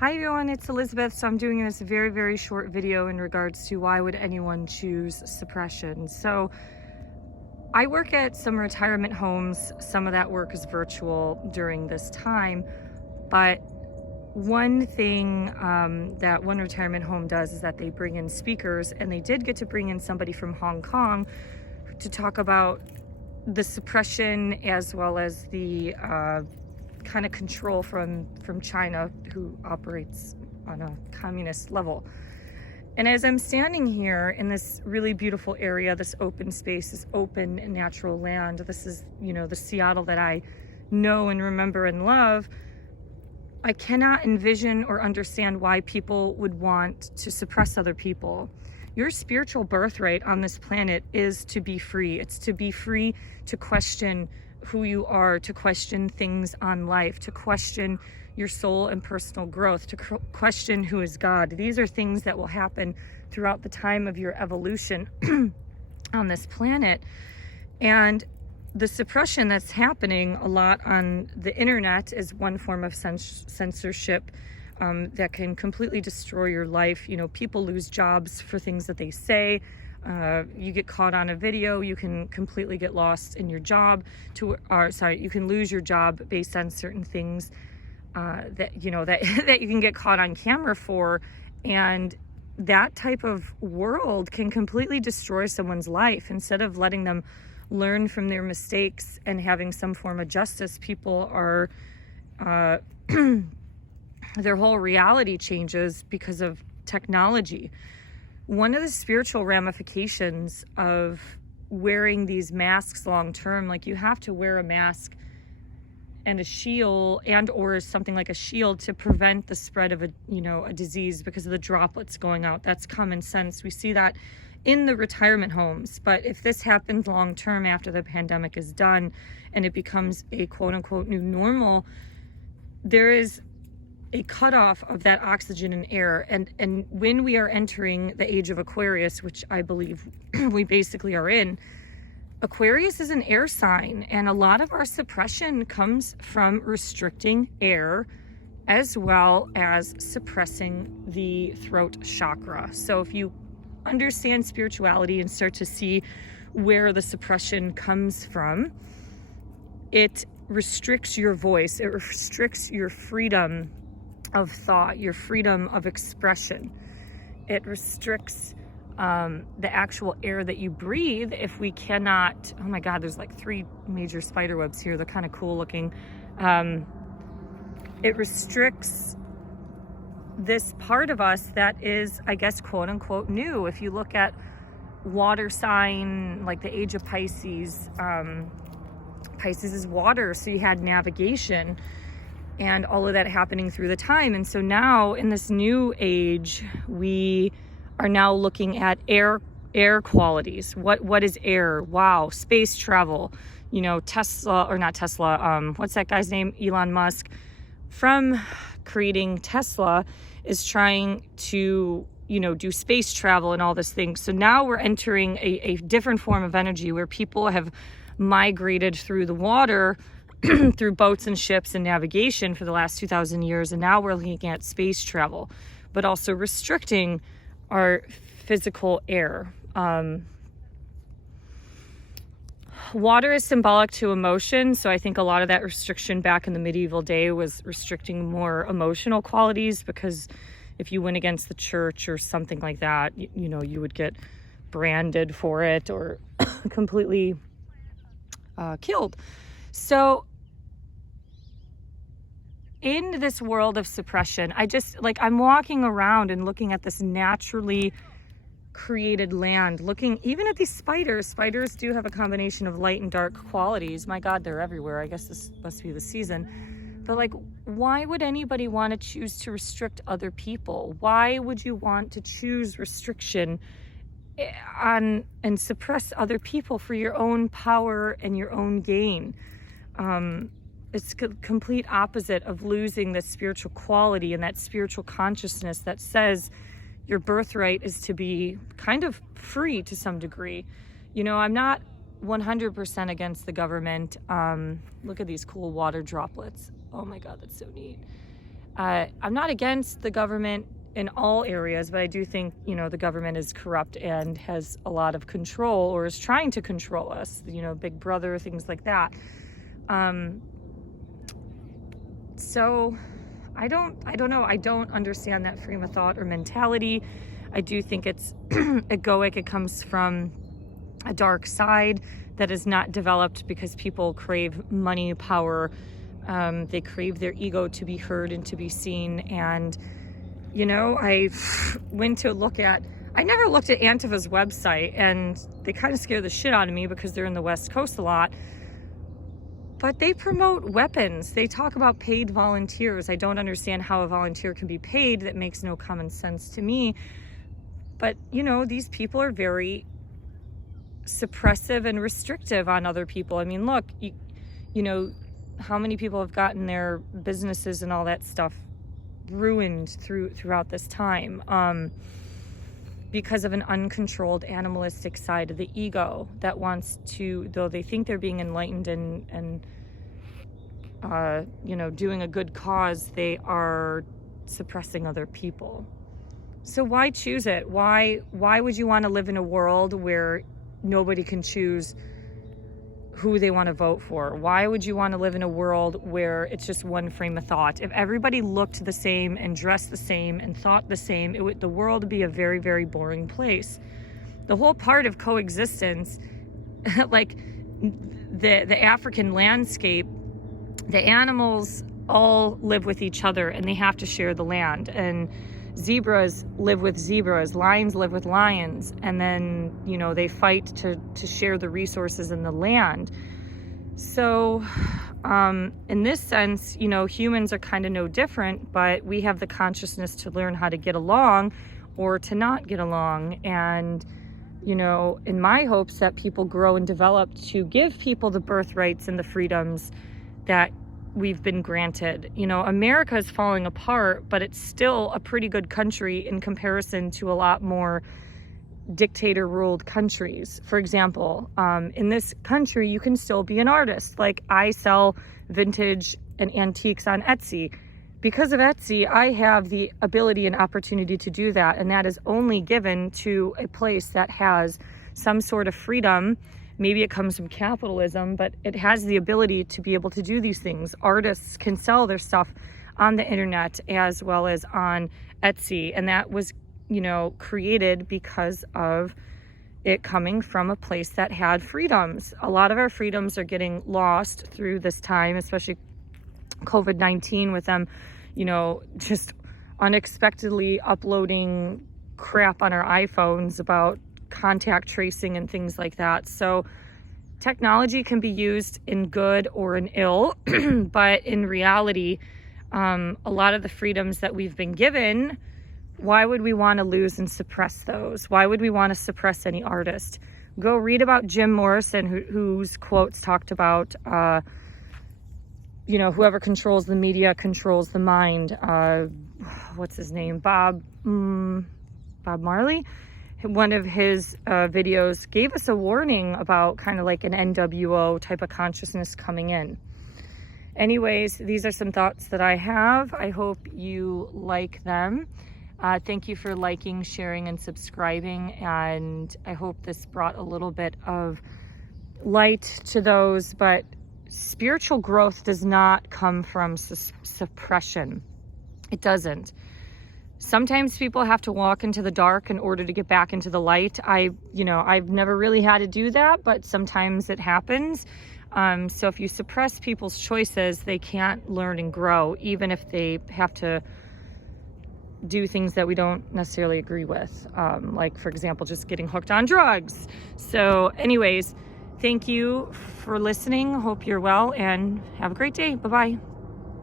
Hi everyone, it's Elizabeth. So I'm doing this very, very short video in regards to why would anyone choose suppression. So I work at some retirement homes. Some of that work is virtual during this time, but one thing that one retirement home does is that they bring in speakers, and they did get to bring in somebody from Hong Kong to talk about the suppression as well as the kind of control from China, who operates on a communist level. And as I'm standing here in this really beautiful area, this open space, this open natural land, this is, the Seattle that I know and remember and love, I cannot envision or understand why people would want to suppress other people. Your spiritual birthright on this planet is to be free. It's to be free to question who you are, to question things on life, to question your soul and personal growth, to question who is God. These are things that will happen throughout the time of your evolution on this planet. And the suppression that's happening a lot on the internet is one form of censorship that can completely destroy your life. People lose jobs for things that they say. You get caught on a video, you can completely get lost in your job. You can lose your job based on certain things that that you can get caught on camera for, and that type of world can completely destroy someone's life. Instead of letting them learn from their mistakes and having some form of justice, people are their whole reality changes because of technology. One of the spiritual ramifications of wearing these masks long term, like you have to wear a mask and a shield or something like a shield to prevent the spread of a disease because of the droplets going out. That's common sense. We see that in the retirement homes. But if this happens long term after the pandemic is done and it becomes a quote unquote new normal, there is a cutoff of that oxygen and air. And when we are entering the age of Aquarius, which I believe we basically are in, Aquarius is an air sign, and a lot of our suppression comes from restricting air as well as suppressing the throat chakra. So if you understand spirituality and start to see where the suppression comes from, it restricts your voice, it restricts your freedom of thought, your freedom of expression. It restricts the actual air that you breathe. If we cannot, oh my God, there's like 3 major spider webs here. They're kind of cool looking. It restricts this part of us that is, I guess, quote unquote new. If you look at water sign, like the age of Pisces, Pisces is water. So you had navigation and all of that happening through the time. And so now in this new age, we are now looking at air qualities. What is air? Wow. Space travel, Tesla, or not Tesla, what's that guy's name? Elon Musk, from creating Tesla, is trying to, do space travel and all this things. So now we're entering a different form of energy where people have migrated through the water through boats and ships and navigation for the last 2,000 years. And now we're looking at space travel, but also restricting our physical air. Water is symbolic to emotion. So I think a lot of that restriction back in the medieval day was restricting more emotional qualities, because if you went against the church or something like that, you would get branded for it or completely killed. So in this world of suppression, I'm walking around and looking at this naturally created land, looking even at these spiders. Spiders do have a combination of light and dark qualities. My God, they're everywhere. I guess this must be the season. But why would anybody want to choose to restrict other people? Why would you want to choose restriction on and suppress other people for your own power and your own gain? It's complete opposite of losing the spiritual quality and that spiritual consciousness that says your birthright is to be kind of free to some degree. I'm not 100% against the government. Look at these cool water droplets. Oh my God, that's so neat. I'm not against the government in all areas, but I do think, you know, the government is corrupt and has a lot of control, or is trying to control us, you know, Big Brother, things like that. So I don't know. I don't understand that frame of thought or mentality. I do think it's egoic. It comes from a dark side that is not developed because people crave money, power. They crave their ego to be heard and to be seen. And, you know, I went to look at, I never looked at Anteva's website, and they kind of scare the shit out of me because they're in the West Coast a lot. But they promote weapons. They talk about paid volunteers. I don't understand how a volunteer can be paid. That makes no common sense to me. But, you know, these people are very suppressive and restrictive on other people. I mean, look, you know, how many people have gotten their businesses and all that stuff ruined throughout this time because of an uncontrolled animalistic side of the ego that wants to, though they think they're being enlightened and you know, doing a good cause, they are suppressing other people. So why choose it? Why would you want to live in a world where nobody can choose who they want to vote for? Why would you want to live in a world where it's just one frame of thought? If everybody looked the same and dressed the same and thought the same, the world would be a very, very boring place. The whole part of coexistence, like the African landscape, the animals all live with each other and they have to share the land. And zebras live with zebras, lions live with lions, and then, you know, they fight to share the resources in the land. So in this sense, you know, humans are kind of no different, but we have the consciousness to learn how to get along or to not get along. And, you know, in my hopes that people grow and develop to give people the birthrights and the freedoms that we've been granted. You know, America is falling apart, but it's still a pretty good country in comparison to a lot more dictator-ruled countries. For example, in this country, you can still be an artist. Like, I sell vintage and antiques on Etsy. Because of Etsy, I have the ability and opportunity to do that, and that is only given to a place that has some sort of freedom. Maybe it comes from capitalism, but it has the ability to be able to do these things. Artists can sell their stuff on the internet as well as on Etsy. And that was, you know, created because of it coming from a place that had freedoms. A lot of our freedoms are getting lost through this time, especially COVID-19, with them, you know, just unexpectedly uploading crap on our iPhones about contact tracing and things like that. So technology can be used in good or in ill, but in reality, a lot of the freedoms that we've been given, why would we want to lose and suppress those? Why would we want to suppress any artist? Go read about Jim Morrison, whose quotes talked about, you know, whoever controls the media controls the mind. What's his name? Bob Marley. One of his videos gave us a warning about kind of like an NWO type of consciousness coming in. Anyways, these are some thoughts that I have. I hope you like them. Thank you for liking, sharing, and subscribing. And I hope this brought a little bit of light to those. But spiritual growth does not come from suppression. It doesn't. Sometimes people have to walk into the dark in order to get back into the light. I've never really had to do that, but sometimes it happens. So if you suppress people's choices, they can't learn and grow, even if they have to do things that we don't necessarily agree with. Like, for example, just getting hooked on drugs. So anyways, thank you for listening. Hope you're well and have a great day. Bye-bye.